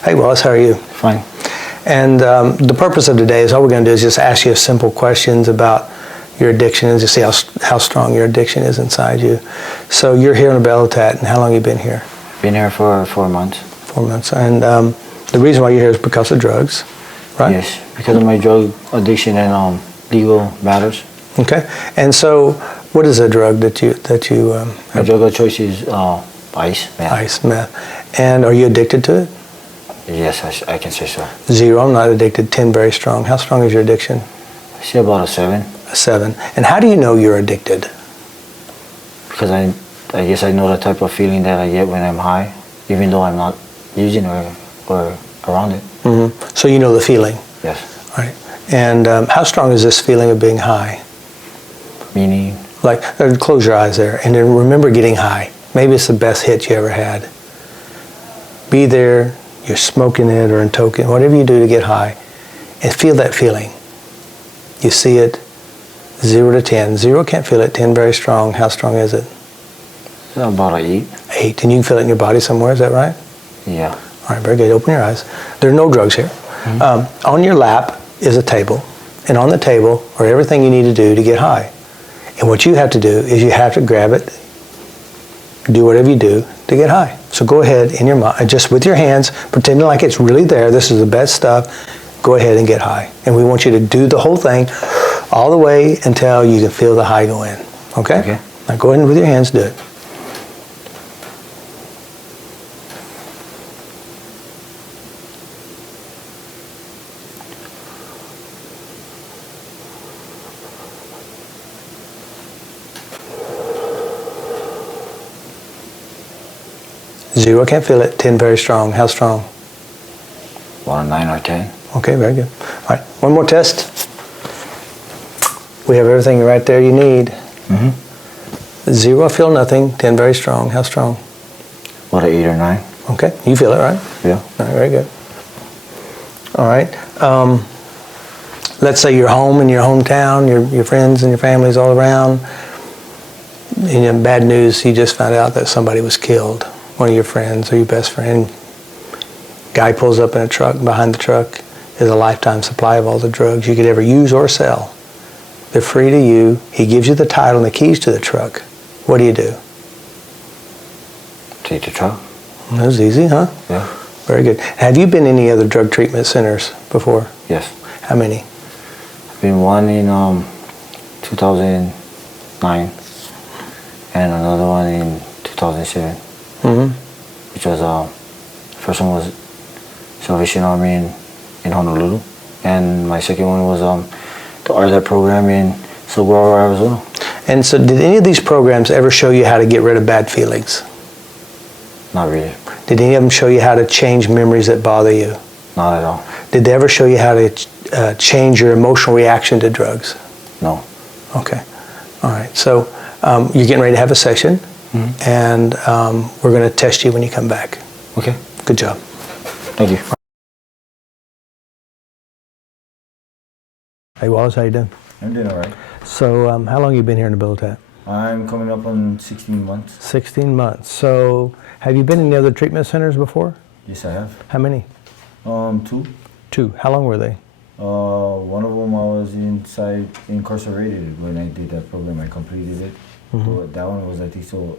Hey Wallace, how are you? Fine. And the purpose of today is all we're going to do is just ask you simple questions about your addiction and just see how strong your addiction is inside you. So you're here in Belletat, and how long have you been here? Been here for 4 months. 4 months. And the reason why you're here is because of drugs, right? Yes, because of my drug addiction and legal matters. Okay. And so what is a drug that you My drug of choice is ice, meth. Ice, meth. And are you addicted to it? Yes, I can say so. 0, I'm not addicted. 10, very strong. How strong is your addiction? I say about a 7. A 7. And how do you know you're addicted? Because I guess I know the type of feeling that I get when I'm high, even though I'm not using or around it. Mm-hmm. So you know the feeling? Yes. All right. And how strong is this feeling of being high? Meaning? Like, close your eyes there and then remember getting high. Maybe it's the best hit you ever had. Be there, you're smoking it or intoking, whatever you do to get high, and feel that feeling. You see it, 0 to 10. 0 can't feel it, 10 very strong. How strong is it? About an 8. 8, and you can feel it in your body somewhere, is that right? Yeah. All right, very good. Open your eyes. There are no drugs here. Mm-hmm. On your lap is a table, and on the table are everything you need to do to get high. And what you have to do is you have to grab it, do whatever you do to get high. So go ahead in your mind, just with your hands, pretending like it's really there. This is the best stuff. Go ahead and get high. And we want you to do the whole thing all the way until you can feel the high go in. Okay? Okay. Now go ahead and with your hands do it. Zero, can't feel it. 10, very strong. How strong? About a 9 or 10. Okay, very good. All right, one more test. We have everything right there you need. Mm-hmm. 0, feel nothing. 10, very strong. How strong? About an 8 or 9. Okay, you feel it, right? Yeah. All right, very good. All right. Let's say you're home in your hometown, your friends and your family's all around. And bad news, you just found out that somebody was killed. One of your friends or your best friend. Guy pulls up in a truck. Behind the truck is a lifetime supply of all the drugs you could ever use or sell. They're free to you. He gives you the title and the keys to the truck. What do you do? Take the truck. That was easy, huh? Yeah. Very good. Have you been in any other drug treatment centers before? Yes. How many? I've been one in 2009 and another one in 2007. Mm-hmm. Which was first one was Salvation Army in Honolulu, and my second one was the RDAP program in Saguaro, Arizona. And so did any of these programs ever show you how to get rid of bad feelings? Not really. Did any of them show you how to change memories that bother you? Not at all. Did they ever show you how to change your emotional reaction to drugs? No. Okay. All right. So you're getting ready to have a session, mm-hmm. and we're going to test you when you come back. Okay. Good job. Thank you. Hey Wallace, how you doing? I'm doing all right. So how long have you been here in Belletat? I'm coming up on 16 months. 16 months. So have you been in the other treatment centers before? Yes, I have. How many? 2. 2. How long were they? One of them I was incarcerated when I did that program. I completed it. Mm-hmm. But that one was, I think, so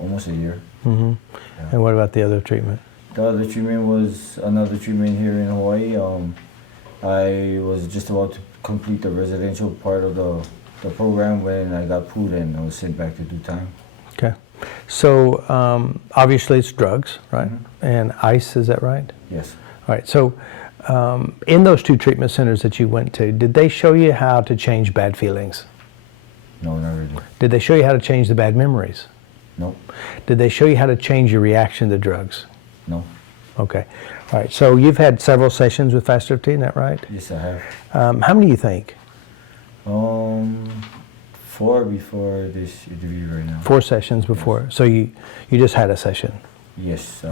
almost a year. Mm-hmm. Yeah. And what about the other treatment? The other treatment was another treatment here in Hawaii. I was just about to complete the residential part of the program when I got pulled and I was sent back to do time. Okay. So obviously it's drugs, right? Mm-hmm. And ice, is that right? Yes. All right. So in those 2 treatment centers that you went to, did they show you how to change bad feelings? No, not really. Did they show you how to change the bad memories? No. Did they show you how to change your reaction to drugs? No. Okay. All right. So you've had several sessions with FasterEFT, isn't that right? Yes, I have. How many do you think? 4 before this interview right now. 4 sessions before. Yes. So you just had a session? Yes. 2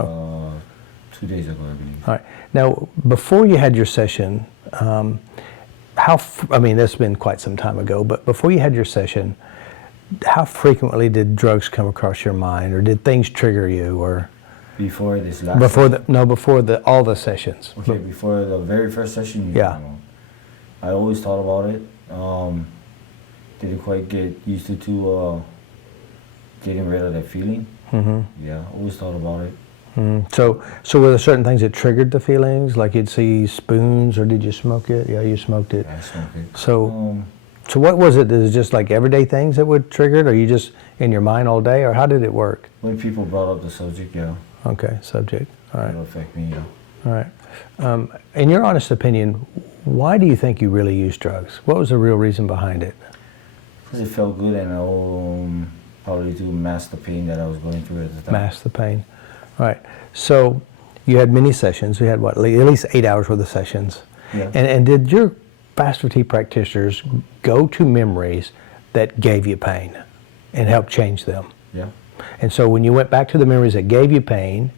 days ago, I believe. All right. Now, before you had your session, I mean, that's been quite some time ago, but before you had your session, how frequently did drugs come across your mind, or did things trigger you, or Before this last Before session? all the sessions. Okay, before the very first session you Yeah. came on. I always thought about it. Didn't quite get used to getting rid of that feeling. Yeah, always thought about it. So were there certain things that triggered the feelings, like you'd see spoons, or did you smoke it? Yeah, you smoked it. I smoked it. So what was it? Is it just like everyday things that would trigger it, or you just in your mind all day, or how did it work? When people brought up the subject, yeah. Okay, subject. All right. It'll affect me, yeah. All right. In your honest opinion, why do you think you really used drugs? What was the real reason behind it? Because it felt good, and probably to mask the pain that I was going through at the time. Mask the pain. All right. So you had many sessions. You had what, at least 8 hours worth of sessions. Yeah. And did your FasterEFT practitioners go to memories that gave you pain and help change them? Yeah. And so when you went back to the memories that gave you pain,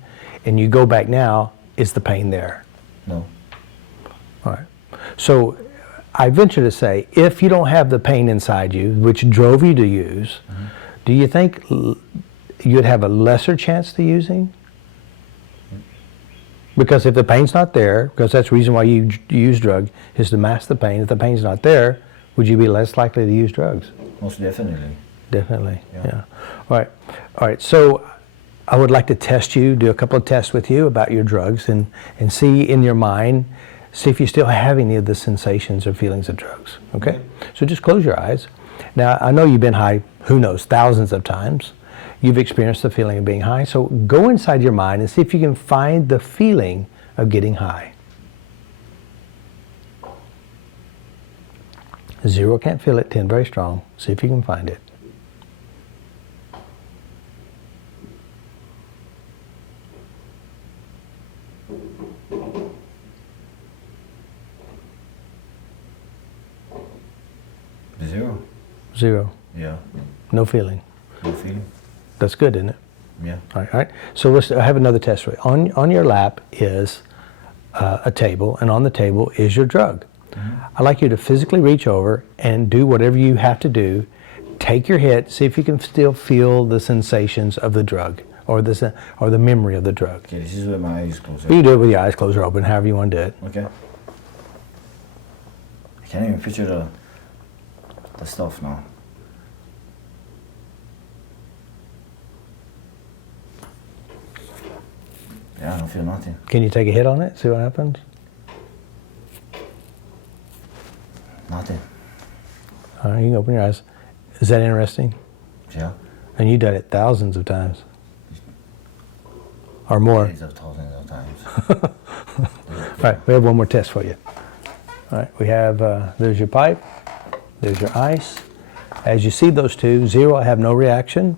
and you go back now, is the pain there? No. All right. So I venture to say, if you don't have the pain inside you, which drove you to use, do you think you'd have a lesser chance to using? Because if the pain's not there, because that's the reason why you use drug, is to mask the pain. If the pain's not there, would you be less likely to use drugs? Most definitely. Definitely, Yeah. yeah. All right. So I would like to test you, do a couple of tests with you about your drugs, and see in your mind, see if you still have any of the sensations or feelings of drugs. Okay? So just close your eyes. Now I know you've been high, who knows, thousands of times. You've experienced the feeling of being high. So go inside your mind and see if you can find the feeling of getting high. 0 can't feel it, 10 very strong. See if you can find it. Zero. 0. Yeah. No feeling. No feeling. That's good, isn't it? Yeah. All right. So I have another test for you. On your lap is a table, and on the table is your drug. I'd like you to physically reach over and do whatever you have to do. Take your hit. See if you can still feel the sensations of the drug, or the memory of the drug. Okay, this is with my eyes closed. You can do it with your eyes closed or open, however you want to do it. Okay. I can't even picture the stuff now. Yeah, I don't feel nothing. Can you take a hit on it? See what happens? Nothing. All right, you can open your eyes. Is that interesting? Yeah. And you've done it thousands of times. Or more. Tens of thousands of times. All right, we have one more test for you. All right, we have, there's your pipe, there's your ice. As you see those two, 0, I have no reaction.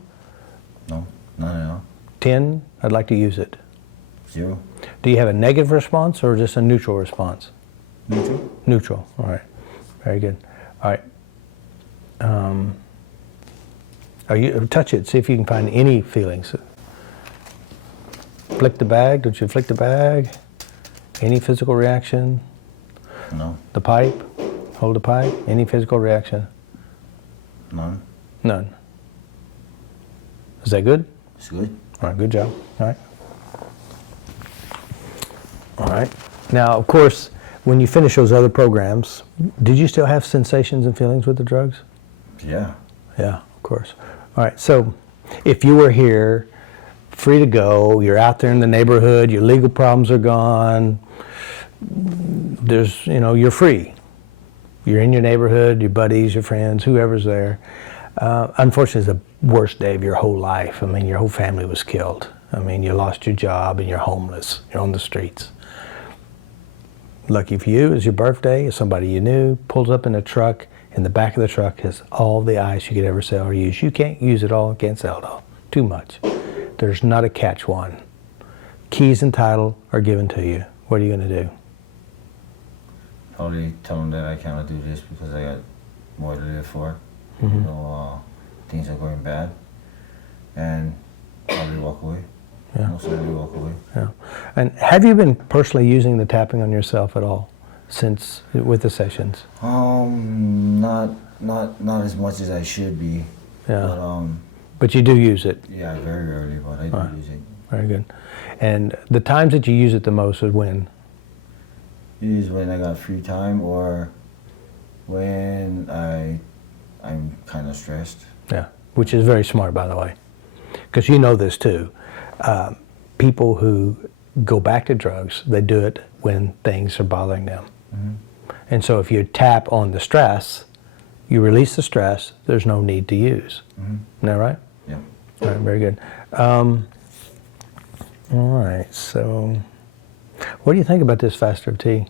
No, none at all. 10, I'd like to use it. 0. Do you have a negative response or just a neutral response? Neutral. Neutral, all right, very good. All right, touch it, see if you can find any feelings. Flick the bag, don't you flick the bag? Any physical reaction? No. The pipe, hold the pipe, any physical reaction? None. None. Is that good? It's good. All right, good job. All right. All right. Now, of course, when you finish those other programs, did you still have sensations and feelings with the drugs? Yeah. Yeah, of course. All right, so if you were here, free to go, you're out there in the neighborhood, your legal problems are gone, you're free. You're in your neighborhood, your buddies, your friends, whoever's there. Unfortunately, it's the worst day of your whole life. I mean, your whole family was killed. I mean, you lost your job and you're homeless. You're on the streets. Lucky for you, it's your birthday. Somebody you knew pulls up in a truck. In the back of the truck has all the ice you could ever sell or use. You can't use it all, can't sell it all. Too much. There's not a catch one. Keys and title are given to you. What are you going to do? Probably tell them that I cannot do this because I got more to live for. Things are going bad. And probably walk away. Yeah. Most likely walk away. Yeah. And have you been personally using the tapping on yourself at all since with the sessions? Not as much as I should be. Yeah. But But you do use it. Yeah, very rarely, but I do use it. Very good. And the times that you use it the most is when? It is when I got free time or when I'm kind of stressed. Yeah, which is very smart, by the way, because you know this too. People who go back to drugs, they do it when things are bothering them. And so if you tap on the stress, you release the stress, there's no need to use. Isn't that right? Yeah. All right, very good. All right, so what do you think about this FasterEFT? I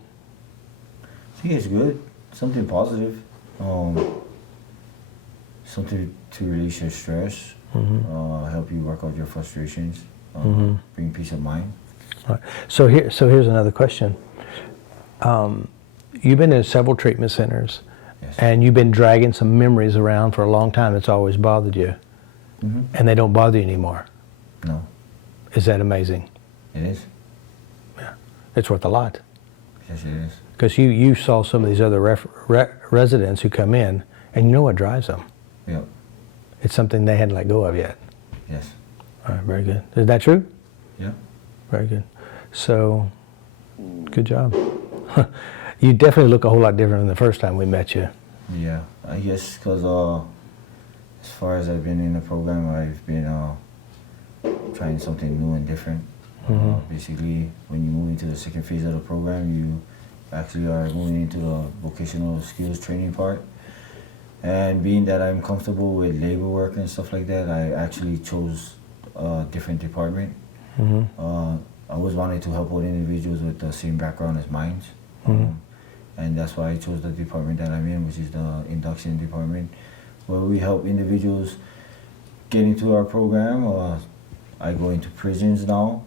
think it's good. Something positive. Something to release your stress, help you work out your frustrations, bring peace of mind. All right. So here's another question. You've been in several treatment centers, Yes. and you've been dragging some memories around for a long time that's always bothered you, and they don't bother you anymore. No, Is that amazing? it is. Yeah, it's worth a lot. Yes, it is. Because you saw some of these other residents who come in, and you know what drives them. Yeah. It's something they hadn't let go of yet. Yes. All right, very good. Is that true? Yeah. Very good. So, good job. You definitely look a whole lot different than the first time we met you. Yeah. I guess because as far as I've been in the program, I've been trying something new and different. Basically, when you move into the second phase of the program, you actually are moving into the vocational skills training part. And being that I'm comfortable with labor work and stuff like that, I actually chose a different department. I always wanted to help out individuals with the same background as mine. And that's why I chose the department that I'm in, which is the induction department, where we help individuals get into our program. I go into prisons now.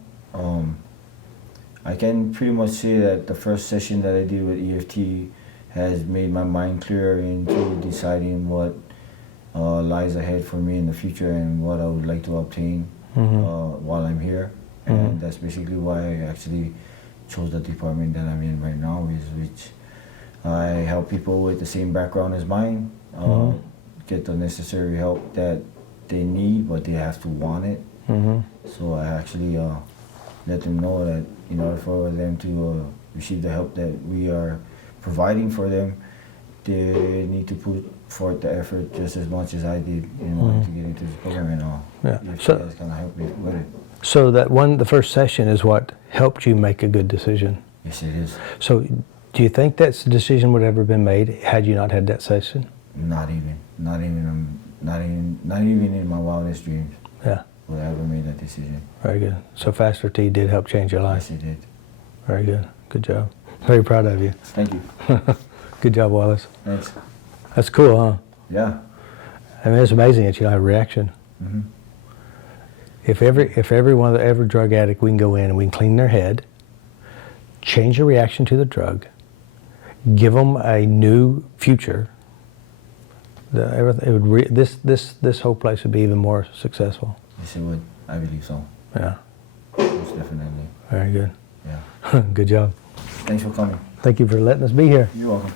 I can pretty much say that the first session that I did with EFT has made my mind clear into deciding what lies ahead for me in the future and what I would like to obtain while I'm here. And that's basically why I actually chose the department that I'm in right now, which I help people with the same background as mine, get the necessary help that they need, but they have to want it. So I actually let them know that in order for them to receive the help that we are providing for them, they need to put forth the effort just as much as I did in order to get into this program and all. Yeah. So that's kind of helped me with it. So the first session is what helped you make a good decision. Yes, it is. So do you think that decision would have ever been made had you not had that session? Not even in my wildest dreams Yeah. would I ever made that decision. Very good. So FasterEFT did help change your life. Yes, it did. Very good. Good job. Very proud of you. Thank you. Good job, Wallace. Thanks. That's cool, huh? Yeah. I mean, it's amazing that you don't have a reaction. If every drug addict, we can go in and we can clean their head, change the reaction to the drug, give them a new future, this whole place would be even more successful. Yes, it would. I believe so. Yeah. Most definitely. Very good. Yeah. Good job. Thanks for coming. Thank you for letting us be here. You're welcome.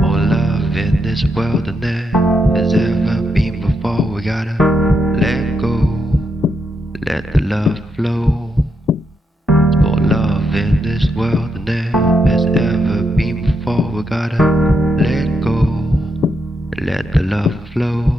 More love in this world than there has ever been before. We gotta let go, let the love flow. There's more love in this world than there has ever been before. We gotta let go, let the love flow.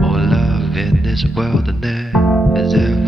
More love in this world than there has ever